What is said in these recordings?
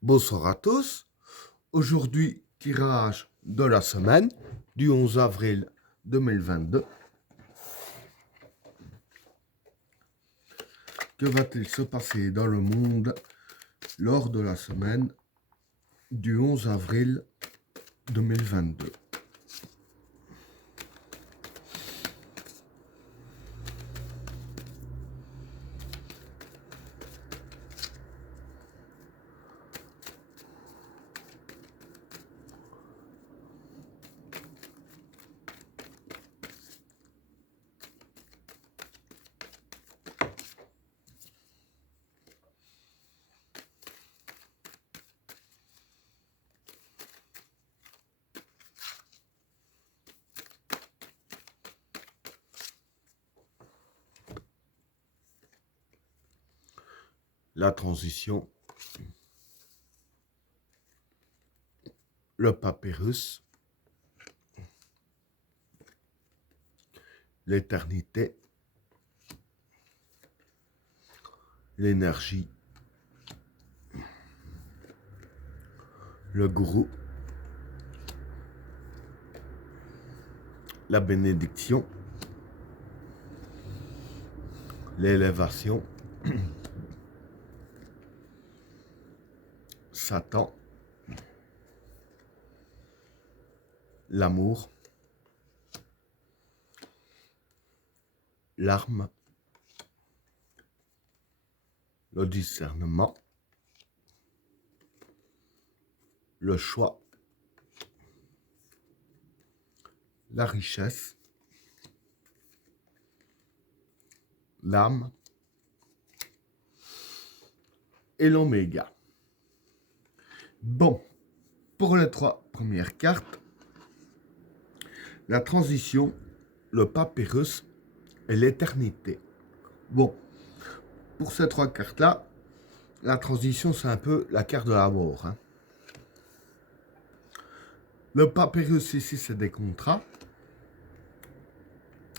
Bonsoir à tous. Aujourd'hui, tirage de la semaine du 11 avril 2022. Que va-t-il se passer dans le monde lors de la semaine du 11 avril 2022? La transition, le papyrus, l'éternité, l'énergie, le gourou, la bénédiction, l'élévation, Satan, l'amour, l'arme, le discernement, le choix, la richesse, l'âme et l'oméga. Bon, pour les trois premières cartes, la transition, le papyrus et l'éternité. Bon, pour ces trois cartes-là, la transition, c'est un peu la carte de la mort. Hein. Le papyrus ici, c'est des contrats.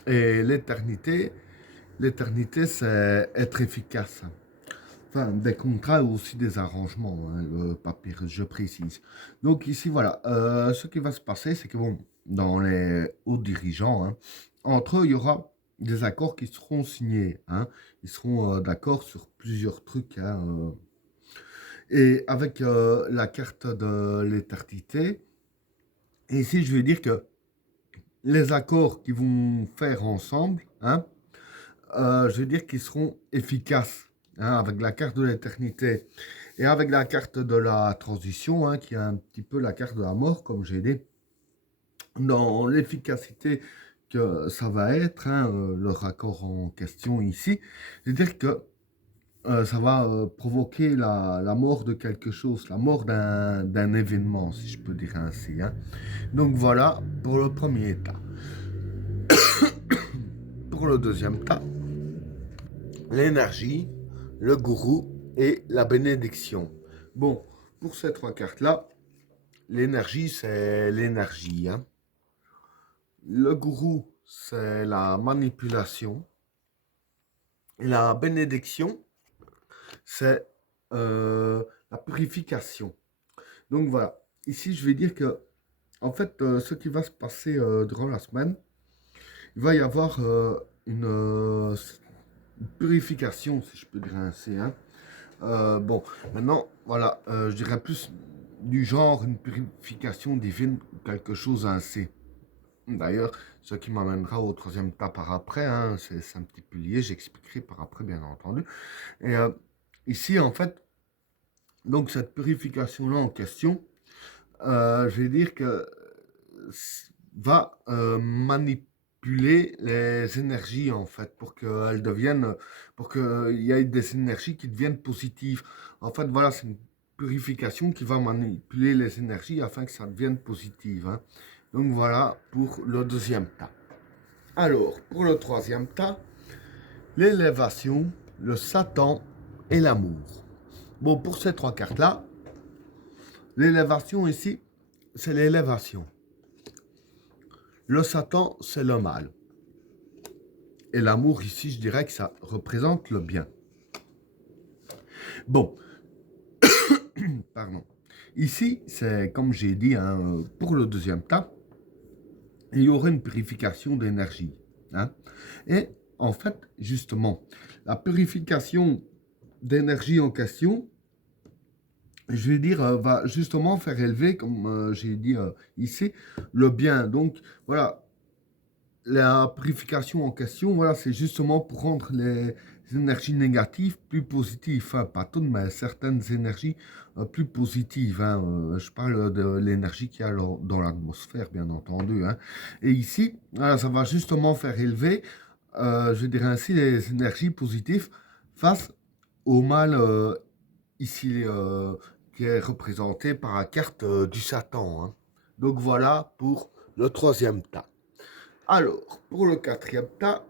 Et l'éternité, c'est être efficace. Enfin, des contrats ou aussi des arrangements, hein, le papyrus, je précise. Donc ici, voilà, ce qui va se passer, c'est que bon, dans les hauts dirigeants, hein, entre eux, il y aura des accords qui seront signés. Hein, ils seront d'accord sur plusieurs trucs. Hein, et avec la carte de l'éternité, ici, je vais dire que les accords qu'ils vont faire ensemble, hein, je veux dire qu'ils seront efficaces. Hein, avec la carte de l'éternité et avec la carte de la transition, hein, qui est un petit peu la carte de la mort, comme j'ai dit, dans l'efficacité que ça va être, hein, le raccord en question ici, c'est-à-dire que ça va provoquer la mort de quelque chose, la mort d'un événement, si je peux dire ainsi. Hein. Donc voilà pour le premier tas. Pour le deuxième tas, l'énergie, le gourou et la bénédiction. Bon, pour ces trois cartes-là, l'énergie, c'est l'énergie. Hein. Le gourou, c'est la manipulation. Et la bénédiction, c'est la purification. Donc voilà, ici je vais dire que, en fait, ce qui va se passer durant la semaine, il va y avoir une purification, si je peux dire ainsi. Hein. Bon, maintenant, voilà, je dirais plus du genre une purification divine, quelque chose ainsi. D'ailleurs, ce qui m'amènera au troisième tas par après, hein, c'est un petit peu lié, j'expliquerai par après, bien entendu. Et ici, en fait, donc cette purification-là en question, je vais dire que va manipuler les énergies en fait pour qu'elles deviennent, pour qu'il y ait des énergies qui deviennent positives. En fait, voilà, c'est une purification qui va manipuler les énergies afin que ça devienne positive. Hein. Donc voilà pour le deuxième tas. Alors, pour le troisième tas, l'élévation, le Satan et l'amour. Bon, pour ces trois cartes-là, l'élévation ici, c'est l'élévation. Le Satan, c'est le mal. Et l'amour, ici, je dirais que ça représente le bien. Bon, pardon. Ici, c'est comme j'ai dit, hein, pour le deuxième tas, il y aurait une purification d'énergie. Hein. Et en fait, justement, la purification d'énergie en question, je vais dire, va justement faire élever, comme j'ai dit ici, le bien. Donc, voilà, la purification en question, voilà, c'est justement pour rendre les énergies négatives plus positives. Enfin, pas toutes, mais certaines énergies plus positives. Hein. Je parle de l'énergie qu'il y a dans l'atmosphère, bien entendu. Hein. Et ici, voilà, ça va justement faire élever, je dirais ainsi, les énergies positives face au mal ici qui est représenté par la carte du Satan. Hein. Donc voilà pour le troisième tas. Alors, pour le quatrième tas,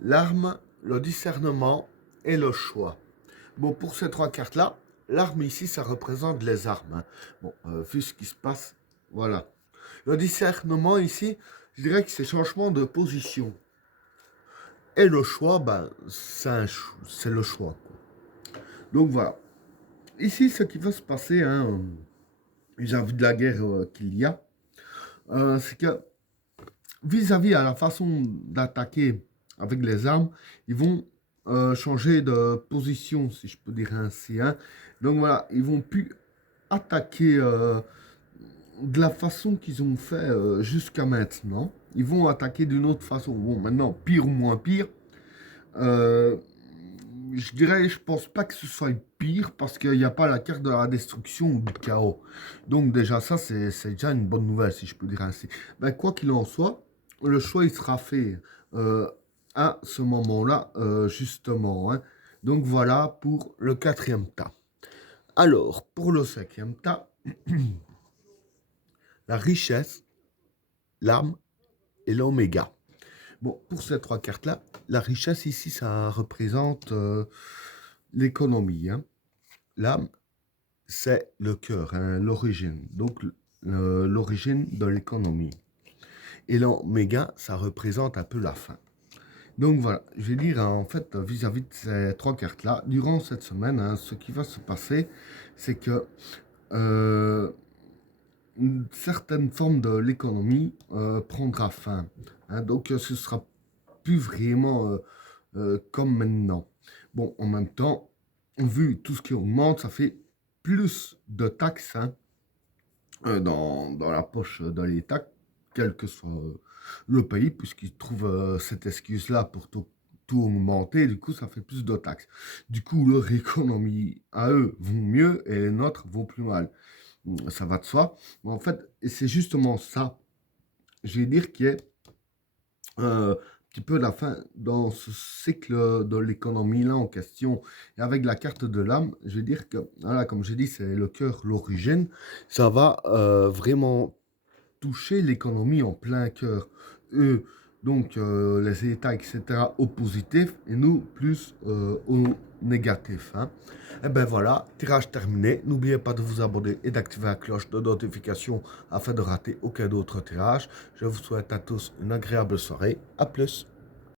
l'arme, le discernement et le choix. Bon, pour ces trois cartes-là, l'arme ici, ça représente les armes. Hein. Bon, vu ce qui se passe, voilà. Le discernement ici, je dirais que c'est changement de position. Et le choix, ben, c'est le choix. Quoi. Donc voilà. Ici, ce qui va se passer, hein, vis-à-vis de la guerre qu'il y a, c'est que vis-à-vis à la façon d'attaquer avec les armes, ils vont changer de position, si je peux dire ainsi. Hein. Donc voilà, ils vont plus attaquer de la façon qu'ils ont fait jusqu'à maintenant. Ils vont attaquer d'une autre façon. Bon, maintenant, pire ou moins pire. Euh, je dirais, je pense pas que ce soit pire parce qu'il n'y a pas la carte de la destruction ou du chaos. Donc déjà, ça, c'est déjà une bonne nouvelle, si je peux dire ainsi. Ben, quoi qu'il en soit, le choix, il sera fait à ce moment-là, justement. Hein. Donc voilà pour le quatrième tas. Alors, pour le cinquième tas, la richesse, l'âme et l'oméga. Bon, pour ces trois cartes-là, la richesse ici, ça représente l'économie. Hein. L'âme, c'est le cœur, hein, l'origine. Donc, l'origine de l'économie. Et l'oméga, ça représente un peu la fin. Donc voilà, je vais dire en fait vis-à-vis de ces trois cartes-là, durant cette semaine, hein, ce qui va se passer, c'est que euh, une certaine forme de l'économie prendra fin. Hein, donc ce sera plus vraiment comme maintenant. Bon, en même temps, vu tout ce qui augmente, ça fait plus de taxes hein, dans la poche de l'État, quel que soit le pays, puisqu'ils trouvent cette excuse-là pour tout augmenter, du coup, ça fait plus de taxes. Du coup, leur économie à eux vont mieux et les nôtres vont plus mal. Ça va de soi. Mais en fait, c'est justement ça, je vais dire, qui est un petit peu la fin dans ce cycle de l'économie-là en question. Et avec la carte de l'âme, je vais dire que, voilà, comme j'ai dit, c'est le cœur, l'origine. Ça va vraiment toucher l'économie en plein cœur. Eux, donc les États, etc., au positif, et nous, plus au négatif. Hein. Et ben voilà, tirage terminé. N'oubliez pas de vous abonner et d'activer la cloche de notification afin de rater aucun autre tirage. Je vous souhaite à tous une agréable soirée. À plus.